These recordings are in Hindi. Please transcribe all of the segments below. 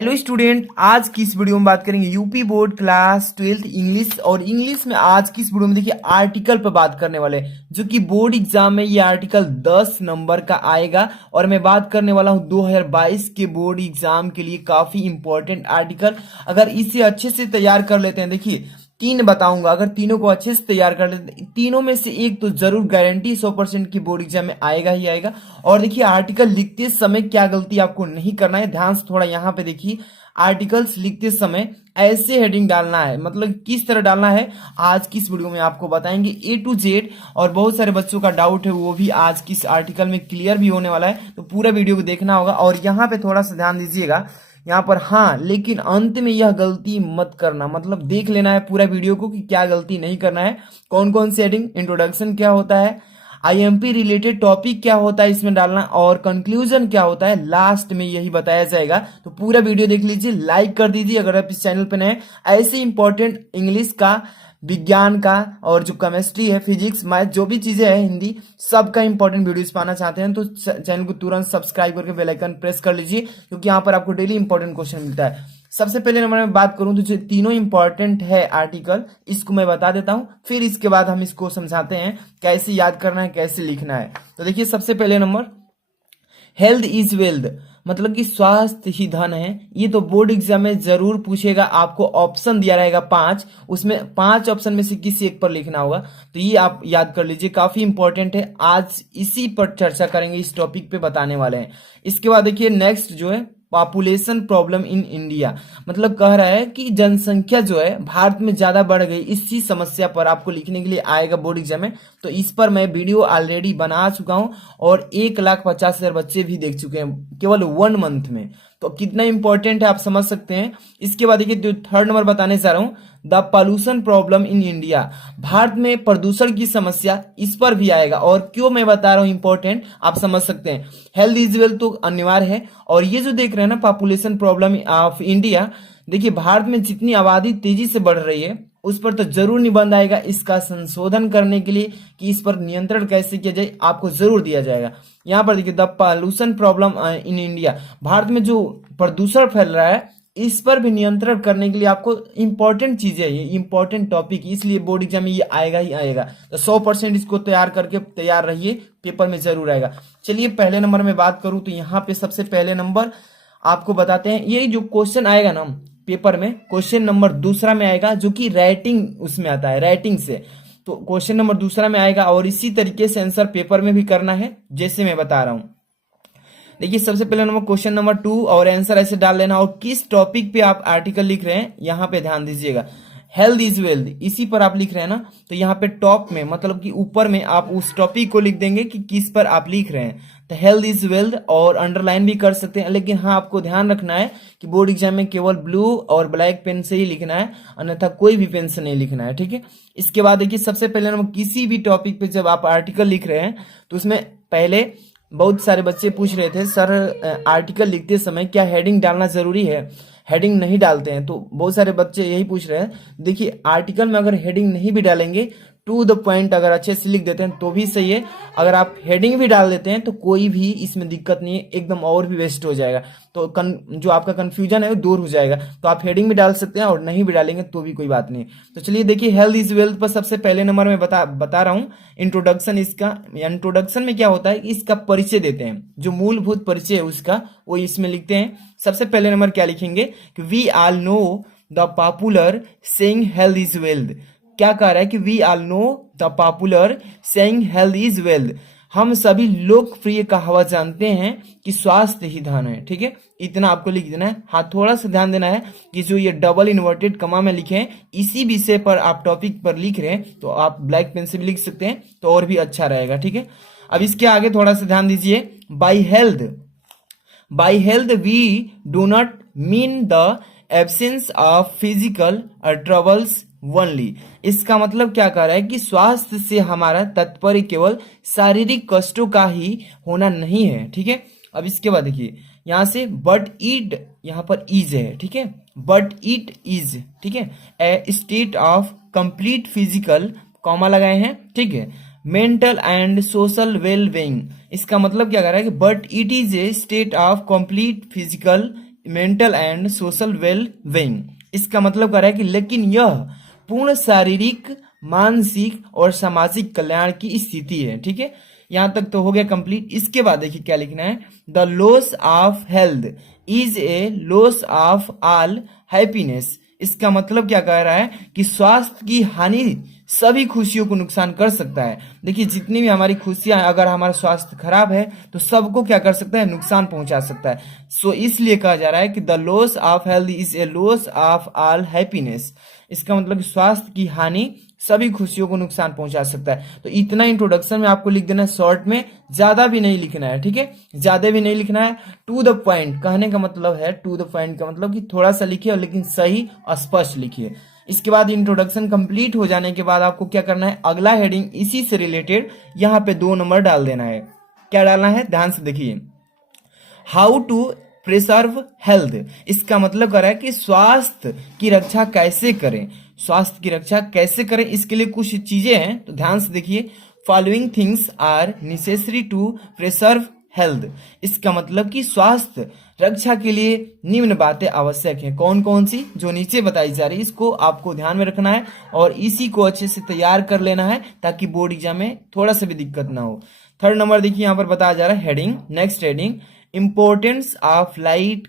हेलो स्टूडेंट, आज की इस वीडियो में बात करेंगे UP board class 12th English. और इंग्लिश में आज की इस वीडियो में देखिए आर्टिकल पर बात करने वाले हैं, जो कि बोर्ड एग्जाम में ये आर्टिकल 10 नंबर का आएगा। और मैं बात करने वाला हूं 2022 के बोर्ड एग्जाम के लिए काफी इंपॉर्टेंट आर्टिकल। अगर इसे अच्छे से तैयार कर लेते हैं, देखिए तीन बताऊंगा, अगर तीनों को अच्छे से तैयार कर लेते हैं, तीनों में से एक तो जरूर गारंटी 100% की बोर्ड एग्जाम में आएगा ही आएगा। और देखिए आर्टिकल लिखते समय क्या गलती आपको नहीं करना है, ध्यान से थोड़ा यहाँ पे देखिए। आर्टिकल्स लिखते समय ऐसे हेडिंग डालना है, मतलब किस तरह डालना है आज की इस वीडियो में आपको बताएंगे A to Z। और बहुत सारे बच्चों का डाउट है, वो भी आज की इस आर्टिकल में क्लियर भी होने वाला है, तो पूरा वीडियो को देखना होगा। और यहाँ पे थोड़ा सा ध्यान दीजिएगा, यहाँ पर हाँ लेकिन अंत में यह गलती मत करना, मतलब देख लेना है पूरा वीडियो को कि क्या गलती नहीं करना है। कौन कौन सी हेडिंग, इंट्रोडक्शन क्या होता है, आईएमपी रिलेटेड टॉपिक क्या होता है इसमें डालना, और कंक्लूजन क्या होता है लास्ट में यही बताया जाएगा। तो पूरा वीडियो देख लीजिए, लाइक कर दीजिए अगर आप इस चैनल पे नए। ऐसे इंपॉर्टेंट इंग्लिश का, विज्ञान का, और जो केमिस्ट्री है, फिजिक्स, मैथ, जो भी चीजें हैं, हिंदी, सबका इंपॉर्टेंट वीडियोस पाना चाहते हैं तो चैनल को तुरंत सब्सक्राइब करके बेल आइकन प्रेस कर लीजिए, क्योंकि यहाँ पर आपको डेली इंपॉर्टेंट क्वेश्चन मिलता है। सबसे पहले नंबर में बात करूं तो जो तीनों इंपॉर्टेंट है आर्टिकल, इसको मैं बता देता हूं, फिर इसके बाद हम इसको समझाते हैं कैसे याद करना है, कैसे लिखना है। तो देखिए सबसे पहले नंबर, हेल्थ इज वेल्थ, मतलब कि स्वास्थ्य ही धन है। ये तो बोर्ड एग्जाम में जरूर पूछेगा, आपको ऑप्शन दिया रहेगा 5, उसमें 5 ऑप्शन में से किसी एक पर लिखना होगा। तो ये आप याद कर लीजिए, काफी इंपॉर्टेंट है, आज इसी पर चर्चा करेंगे, इस टॉपिक पे बताने वाले हैं। इसके बाद देखिए नेक्स्ट जो है, पॉपुलेशन प्रॉब्लम इन इंडिया, मतलब कह रहा है कि जनसंख्या जो है भारत में ज्यादा बढ़ गई, इसी समस्या पर आपको लिखने के लिए आएगा बोर्ड एग्जाम में। तो इस पर मैं वीडियो ऑलरेडी बना चुका हूं और 1,50,000 बच्चे भी देख चुके हैं केवल 1 मंथ में। तो कितना इंपॉर्टेंट है आप समझ सकते हैं। इसके बाद देखिए जो थर्ड नंबर बताने जा रहा हूं, the pollution problem in India, Bharat में प्रदूषण की समस्या, इस पर भी आएगा। और क्यों मैं बता रहा हूं इंपॉर्टेंट, आप समझ सकते हैं। हेल्थ इज वेल्थ तो अनिवार्य है। और ये जो देख रहे हैं ना पॉपुलेशन प्रॉब्लम ऑफ इंडिया, देखिए भारत में जितनी आबादी तेजी से बढ़ रही है उस पर तो जरूर निबंध आएगा, इसका संशोधन करने के लिए कि इस पर नियंत्रण कैसे किया जाए आपको जरूर दिया जाएगा। यहाँ पर देखिए the pollution problem in India, Bharat में जो प्रदूषण फैल रहा है इस पर भी नियंत्रण करने के लिए आपको इंपॉर्टेंट चीजें, ये इंपॉर्टेंट टॉपिक, इसलिए बोर्ड एग्जाम में ये आएगा ही आएगा। तो 100% इसको तैयार करके तैयार रहिए, पेपर में जरूर आएगा। चलिए पहले नंबर में बात करूं तो यहाँ पे सबसे पहले नंबर आपको बताते हैं, ये जो क्वेश्चन आएगा ना पेपर में, क्वेश्चन नंबर दूसरा में आएगा, जो कि राइटिंग उसमें आता है, राइटिंग से। तो क्वेश्चन नंबर दूसरा में आएगा और इसी तरीके से आंसर पेपर में भी करना है जैसे मैं बता रहा हूं। देखिए सबसे पहले नंबर क्वेश्चन नंबर 2, और आंसर ऐसे डाल लेना, और किस टॉपिक पे आप आर्टिकल लिख रहे हैं यहाँ पे ध्यान दीजिएगा। हेल्थ इज वेल्थ, इसी पर आप लिख रहे हैं ना, तो यहाँ पे टॉप में मतलब कि ऊपर में आप उस टॉपिक को लिख देंगे कि किस पर आप लिख रहे हैं। तो हेल्थ इज वेल्थ, और अंडरलाइन भी कर सकते हैं, लेकिन हाँ आपको ध्यान रखना है कि बोर्ड एग्जाम में केवल ब्लू और ब्लैक पेन से ही लिखना है, अन्यथा कोई भी पेन से नहीं लिखना है, ठीक है। इसके बाद देखिए सबसे पहले नंबर, किसी भी टॉपिक पे जब आप आर्टिकल लिख रहे हैं तो उसमें पहले बहुत सारे बच्चे पूछ रहे थे सर आर्टिकल लिखते समय क्या हेडिंग डालना जरूरी है, हेडिंग नहीं डालते हैं। तो बहुत सारे बच्चे यही पूछ रहे हैं। देखिए आर्टिकल में अगर हेडिंग नहीं भी डालेंगे, टू द पॉइंट अगर अच्छे से लिख देते हैं तो भी सही है। अगर आप हेडिंग भी डाल देते हैं तो कोई भी इसमें दिक्कत नहीं है, एकदम और भी वेस्ट हो जाएगा। तो जो आपका कंफ्यूजन है वो दूर हो जाएगा। तो आप हेडिंग भी डाल सकते हैं और नहीं भी डालेंगे तो भी कोई बात नहीं। तो चलिए देखिए हेल्थ इज वेल्थ पर सबसे पहले नंबर में बता रहा हूँ इंट्रोडक्शन। इसका इंट्रोडक्शन में क्या होता है, इसका परिचय देते हैं, जो मूलभूत परिचय है उसका वो इसमें लिखते हैं। सबसे पहले नंबर क्या लिखेंगे कि we all know the popular saying health is wealth. क्या कह रहा है कि we all know the popular saying health is wealth, हम सभी लोकप्रिय कहावत जानते हैं कि स्वास्थ्य ही धन है, ठीक है। इतना आपको लिख देना है। हाँ थोड़ा सा ध्यान देना है कि जो ये डबल इन्वर्टेड कमा में लिखे हैं, इसी विषय पर आप टॉपिक पर लिख रहे हैं तो आप ब्लैक पेन से भी लिख सकते हैं तो और भी अच्छा रहेगा, ठीक है। अब इसके आगे थोड़ा सा ध्यान दीजिए, by health we do not mean the absence of physical troubles only. इसका मतलब क्या कह रहा है कि स्वास्थ्य से हमारा तात्पर्य केवल शारीरिक कष्टों का ही होना नहीं है, ठीक है। अब इसके बाद देखिए यहां से बट इट, यहां पर इज है, ठीक है, बट इट इज, ठीक है, a state of complete physical, comma लगाए हैं, ठीक है, mental and social well being. इसका मतलब क्या कह रहा है कि but it is a state of complete physical mental and social well being. इसका मतलब कर रहा है कि लेकिन यह पूर्ण शारीरिक, मानसिक और सामाजिक कल्याण की स्थिति है। ठीक है, यहां तक तो हो गया कंप्लीट। इसके बाद देखिए क्या लिखना है, the loss of health is a loss of all happiness. इसका मतलब क्या कह रहा है कि स्वास्थ्य की हानि सभी खुशियों को नुकसान कर सकता है। देखिए जितनी भी हमारी खुशियां हैं, अगर हमारा स्वास्थ्य खराब है तो सबको क्या कर सकता है, नुकसान पहुंचा सकता है। सो इसलिए कहा जा रहा है कि the loss of health is a loss of all happiness. इसका मतलब स्वास्थ्य की हानि सभी खुशियों को नुकसान पहुंचा सकता है। तो इतना इंट्रोडक्शन में आपको लिख देना है शॉर्ट में, ज्यादा भी नहीं लिखना है। ठीक है, ज्यादा भी नहीं लिखना है, टू द पॉइंट कहने का मतलब है, टू द पॉइंट का मतलब कि थोड़ा सा लिखिए और लेकिन सही स्पष्ट लिखिए। इसके बाद इंट्रोडक्शन कंप्लीट हो जाने के बाद आपको क्या करना है, अगला हेडिंग इसी से रिलेटेड यहाँ पे 2 नंबर डाल देना है। क्या डालना है, ध्यान से देखिए, हाउ टू प्रिजर्व हेल्थ। इसका मतलब कर रहा है कि स्वास्थ्य की रक्षा कैसे करें, स्वास्थ्य की रक्षा कैसे करें, इसके लिए कुछ चीजें हैं, तो ध्यान से देखिए। Following things are necessary to preserve health. इसका मतलब कि स्वास्थ्य रक्षा के लिए निम्न बातें आवश्यक हैं। कौन कौन सी, जो नीचे बताई जा रही है, इसको आपको ध्यान में रखना है और इसी को अच्छे से तैयार कर लेना है ताकि बोर्ड एग्जाम में थोड़ा सा भी दिक्कत ना हो। 3rd नंबर देखिए यहाँ पर बताया जा रहा है heading, next heading, importance of light,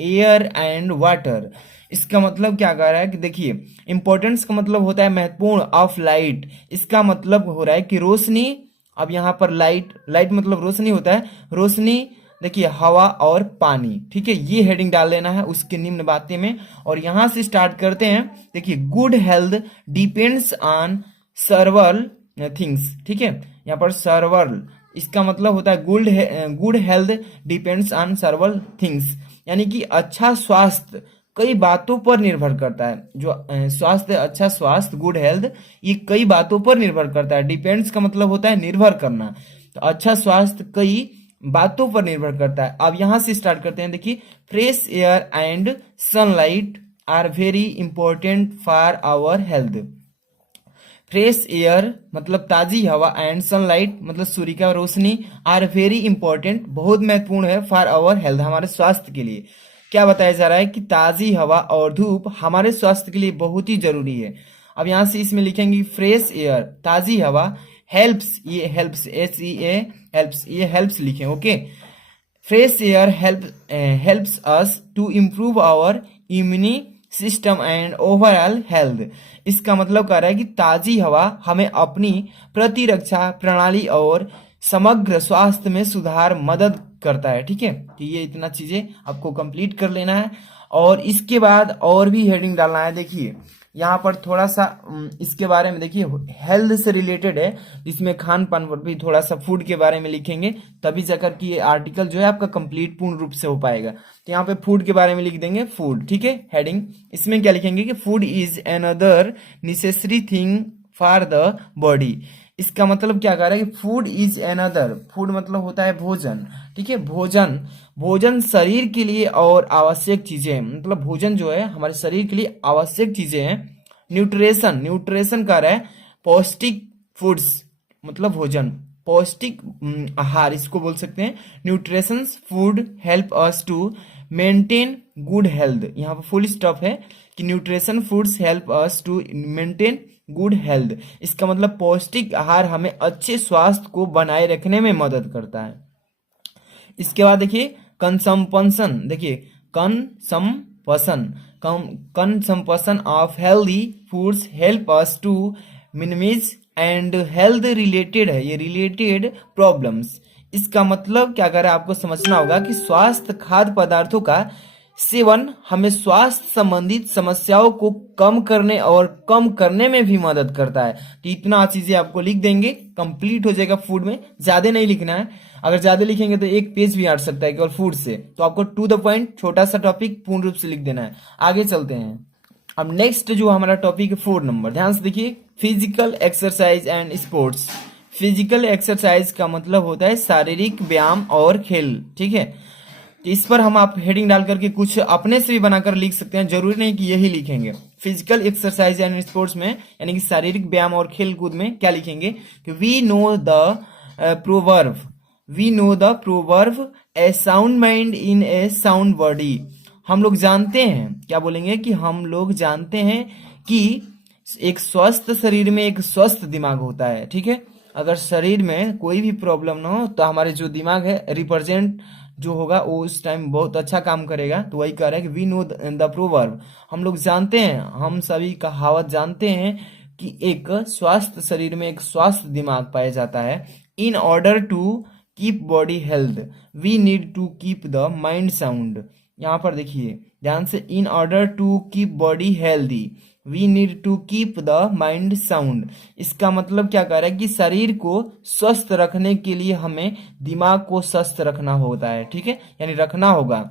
air and water. इसका मतलब क्या कह रहा है कि देखिए इंपॉर्टेंस का मतलब होता है महत्वपूर्ण, ऑफ लाइट इसका मतलब हो रहा है कि रोशनी। अब यहाँ पर लाइट, लाइट मतलब रोशनी होता है, रोशनी देखिए हवा और पानी। ठीक है, ये हेडिंग डाल लेना है उसके निम्न बातें में। और यहां से स्टार्ट करते हैं। देखिए good health depends on सर्वल things. ठीक है, यहाँ पर सर्वल इसका मतलब होता है good health depends on सर्वल things, यानी कि अच्छा स्वास्थ्य कई बातों पर निर्भर करता है। जो स्वास्थ्य, अच्छा स्वास्थ्य, गुड हेल्थ, ये कई बातों पर निर्भर करता है। डिपेंड्स का मतलब होता है निर्भर करना, तो अच्छा स्वास्थ्य कई बातों पर निर्भर करता है। अब यहां से स्टार्ट करते हैं। देखिए fresh air and sunlight are very important for our health. Fresh air मतलब ताजी हवा एंड सनलाइट मतलब सूर्य का रोशनी, आर वेरी इंपॉर्टेंट बहुत महत्वपूर्ण है, फॉर आवर हेल्थ हमारे स्वास्थ्य के लिए। क्या बताया जा रहा है कि ताजी हवा और धूप हमारे स्वास्थ्य के लिए बहुत ही जरूरी है। अब यहां से इसमें लिखेंगे फ्रेश एयर ताजी हवा, हेल्प्स, ये हेल्प्स, HEA हेल्प्स, ये हेल्प्स लिखें। Okay, fresh air helps us to improve our immune system and overall health. इसका मतलब कह रहा है कि ताजी हवा हमें अपनी प्रतिरक्षा प्रणाली और समग्र स्वास्थ्य में सुधार मदद करता है। ठीक है, तो ये इतना चीजें आपको कंप्लीट कर लेना है। और इसके बाद और भी हेडिंग डालना है। देखिए यहाँ पर थोड़ा सा इसके बारे में, देखिए हेल्थ से रिलेटेड है, इसमें खान पान पर भी थोड़ा सा फूड के बारे में लिखेंगे, तभी जाकर कि ये आर्टिकल जो है आपका कंप्लीट पूर्ण रूप से हो पाएगा। तो यहाँ पे फूड के बारे में लिख देंगे फूड। ठीक है, हेडिंग इसमें क्या लिखेंगे कि food is another necessary thing for the body. इसका मतलब क्या कह रहा है कि फूड इज अनदर, फूड मतलब होता है भोजन। ठीक है, भोजन, भोजन शरीर के लिए और आवश्यक चीजें हैं, मतलब भोजन जो है हमारे शरीर के लिए आवश्यक चीजें हैं। न्यूट्रिशन, न्यूट्रिशन कह रहा है पौष्टिक फूड्स मतलब भोजन, पौष्टिक आहार इसको बोल सकते हैं। Nutrition food help us to maintain good health. यहाँ पर फुल स्टॉप है कि nutrition foods help us to maintain good health. इसका मतलब पौष्टिक आहार हमें अच्छे स्वास्थ्य को बनाए रखने में मदद करता है। इसके बाद देखिए कंसम्पशन, देखिए consumption of healthy foods help us to minimize and health related है, ये रिलेटेड प्रॉब्लम्स। इसका मतलब क्या कर रहा है आपको समझना होगा कि स्वास्थ्य खाद्य पदार्थों का सेवन हमें स्वास्थ्य संबंधित समस्याओं को कम करने और कम करने में भी मदद करता है। तो इतना चीजें आपको लिख देंगे, कंप्लीट हो जाएगा फूड में। ज्यादा नहीं लिखना है, अगर ज्यादा लिखेंगे तो एक पेज भी हट सकता है केवल फूड से। तो आपको टू द पॉइंट छोटा सा टॉपिक पूर्ण रूप से लिख देना है। आगे चलते हैं। अब नेक्स्ट जो हमारा टॉपिक है 4 नंबर, ध्यान से देखिए, physical exercise and sports. Physical exercise का मतलब होता है शारीरिक व्यायाम और खेल। ठीक है, तो इस पर हम आप हेडिंग डाल करके कुछ अपने से भी बनाकर लिख सकते हैं, जरूरी नहीं कि यही लिखेंगे। फिजिकल एक्सरसाइज एंड स्पोर्ट्स में यानी कि शारीरिक व्यायाम और खेल कूद में क्या लिखेंगे कि we know the proverb a sound mind in a sound body. हम लोग जानते हैं, क्या बोलेंगे कि हम लोग जानते हैं कि एक स्वस्थ शरीर में एक स्वस्थ दिमाग होता है, ठीक है। अगर शरीर में कोई भी प्रॉब्लम ना हो तो हमारे जो दिमाग है रिप्रेजेंट जो होगा वो उस टाइम बहुत अच्छा काम करेगा। तो वही कह रहा है कि वी नो द प्रोवर्ब, हम लोग जानते हैं, हम सभी कहावत जानते हैं कि एक स्वस्थ शरीर में एक स्वस्थ दिमाग पाया जाता है। In order to keep body health we need to keep the mind sound. यहाँ पर देखिए ध्यान से, in order to keep body healthy we need to keep the mind sound. इसका मतलब क्या कह रहा है कि शरीर को स्वस्थ रखने के लिए हमें दिमाग को स्वस्थ रखना होता है, ठीक है, यानी रखना होगा।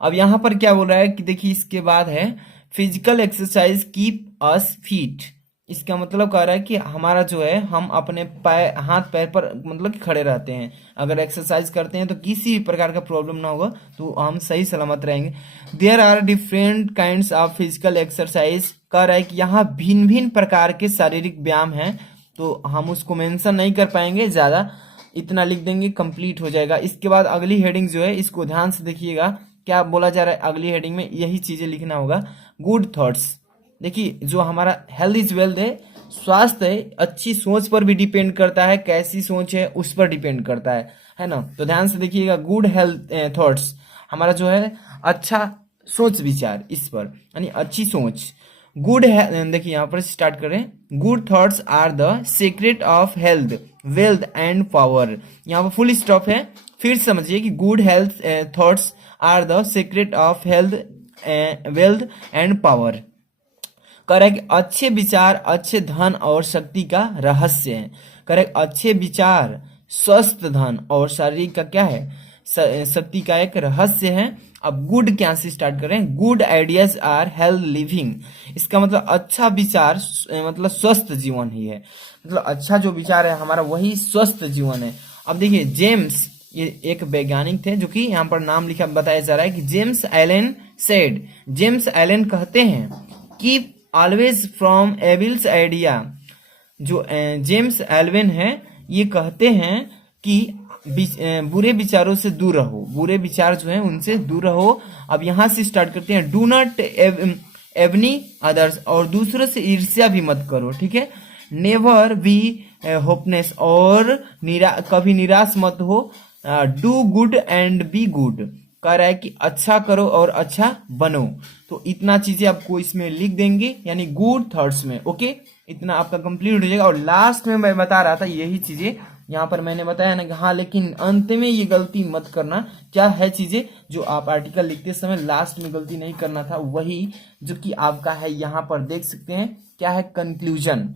अब यहाँ पर क्या बोल रहा है कि देखिए इसके बाद है physical exercise keep us fit. इसका मतलब कह रहा है कि हमारा जो है हम अपने पैर हाथ पैर पर मतलब कि खड़े रहते हैं, अगर एक्सरसाइज करते हैं तो किसी भी प्रकार का प्रॉब्लम ना होगा, तो हम सही सलामत रहेंगे। There are different kinds of physical exercise, कह रहा है कि यहाँ भिन्न भिन्न प्रकार के शारीरिक व्यायाम हैं, तो हम उसको मेंशन नहीं कर पाएंगे, ज़्यादा इतना लिख देंगे कंप्लीट हो जाएगा। इसके बाद अगली हेडिंग जो है इसको ध्यान से देखिएगा, क्या बोला जा रहा है अगली हेडिंग में, यही चीजें लिखना होगा। गुड थॉट्स, देखिए जो हमारा हेल्थ इज वेल्थ है, स्वास्थ्य है, अच्छी सोच पर भी डिपेंड करता है, कैसी सोच है उस पर डिपेंड करता है ना। तो ध्यान से देखिएगा, गुड हेल्थ थॉट्स हमारा जो है अच्छा सोच विचार, इस पर यानी अच्छी सोच। गुड है, देखिए यहाँ पर स्टार्ट करें, good thoughts are the secret of health wealth and power. यहाँ पर फुल स्टॉप है, फिर समझिए कि good health thoughts are the secret of health wealth and power. Correct, अच्छे विचार अच्छे धन और शक्ति का रहस्य है। करेक्ट, अच्छे विचार स्वस्थ धन और शारीरिक का क्या है, शक्ति का एक रहस्य है। अब गुड क्या से स्टार्ट करें, good ideas are health living. इसका मतलब अच्छा विचार मतलब स्वस्थ जीवन ही है, मतलब अच्छा जो विचार है हमारा वही स्वस्थ जीवन है। अब देखिए जेम्स, ये एक वैज्ञानिक थे जो कि यहाँ पर नाम लिखा बताया जा रहा है कि James Allen said, James Allen कहते हैं कि ऑलवेज फ्रॉम एविल्स आइडिया। जो जेम्स एल्विन है ये कहते हैं कि बुरे विचारों से दूर रहो, बुरे विचार जो हैं उनसे दूर रहो। अब यहाँ से स्टार्ट करते हैं, डू नॉट एवनी अदर्स, और दूसरों से ईर्ष्या भी मत करो, ठीक है। नेवर बी होपनेस, और कभी निराश मत हो। Do good and be good, कह रहा है कि अच्छा करो और अच्छा बनो। तो इतना चीजें आपको इसमें लिख देंगे, यानी गुड थॉट्स में, ओके, इतना आपका कंप्लीट हो जाएगा। और लास्ट में मैं बता रहा था यही चीजें यहाँ पर मैंने बताया ना कि हाँ, लेकिन अंत में ये गलती मत करना। क्या है चीजें जो आप आर्टिकल लिखते समय लास्ट में गलती नहीं करना था, वही जो कि आपका है यहाँ पर देख सकते हैं, क्या है कंक्लूजन।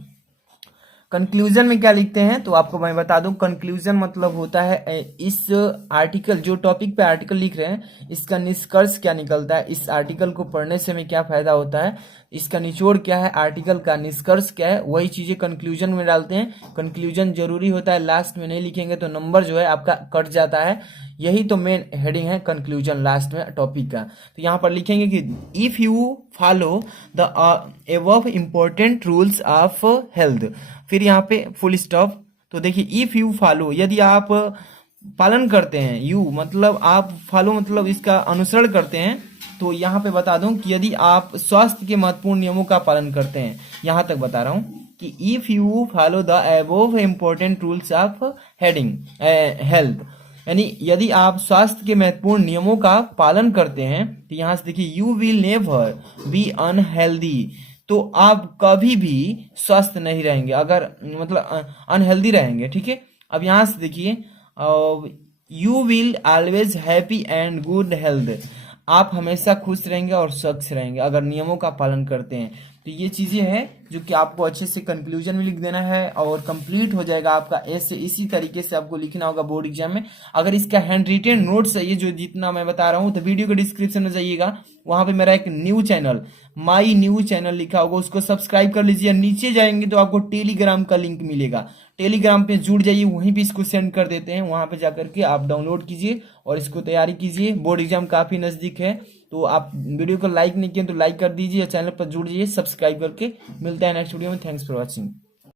कंक्लूजन में क्या लिखते हैं तो आपको मैं बता दूं, कंक्लूजन मतलब होता है इस आर्टिकल, जो टॉपिक पे आर्टिकल लिख रहे हैं इसका निष्कर्ष क्या निकलता है, इस आर्टिकल को पढ़ने से हमें क्या फायदा होता है, इसका निचोड़ क्या है, आर्टिकल का निष्कर्ष क्या है, वही चीजें कंक्लूजन में डालते हैं। कंक्लूजन जरूरी होता है, लास्ट में नहीं लिखेंगे तो नंबर जो है आपका कट जाता है। यही तो मेन हेडिंग है कंक्लूजन लास्ट में टॉपिक का। तो यहाँ पर लिखेंगे कि if you follow the above important rules of health, फिर यहाँ पे फुल स्टॉप। तो देखिए इफ यू फॉलो, यदि आप पालन करते हैं, यू मतलब आप, फॉलो मतलब इसका अनुसरण करते हैं। तो यहाँ पे बता दूं कि यदि आप स्वास्थ्य के महत्वपूर्ण नियमों का पालन करते हैं, यहाँ तक बता रहा हूँ कि if you follow the above important rules of heading health, यानी यदि आप स्वास्थ्य के महत्वपूर्ण नियमों का पालन करते हैं, तो यहाँ से देखिए you will never be unhealthy, तो आप कभी भी स्वस्थ नहीं रहेंगे, अगर मतलब अनहेल्दी रहेंगे, ठीक है। अब यहाँ से देखिए you will always happy and good health, आप हमेशा खुश रहेंगे और स्वच्छ रहेंगे अगर नियमों का पालन करते हैं। तो ये चीजें हैं जो कि आपको अच्छे से कंक्लूजन में लिख देना है और कंप्लीट हो जाएगा आपका। ऐसे इसी तरीके से आपको लिखना होगा बोर्ड एग्जाम में। अगर इसका हैंड रिटेन नोट्स चाहिए जो जितना मैं बता रहा हूँ, तो वीडियो के डिस्क्रिप्शन में जाइएगा, वहां पे मेरा एक new channel my new channel लिखा होगा, उसको सब्सक्राइब कर लीजिए। नीचे जाएंगे तो आपको टेलीग्राम का लिंक मिलेगा, टेलीग्राम पे जुड़ जाइए, वहीं पे इसको सेंड कर देते हैं, वहां पे जाकर के आप डाउनलोड कीजिए और इसको तैयारी कीजिए। बोर्ड एग्जाम काफी नजदीक है, तो आप वीडियो को लाइक नहीं किए तो लाइक कर दीजिए, चैनल पर जुड़ जाइए सब्सक्राइब करके। मिलता है नेक्स्ट वीडियो में, थैंक्स फॉर वॉचिंग।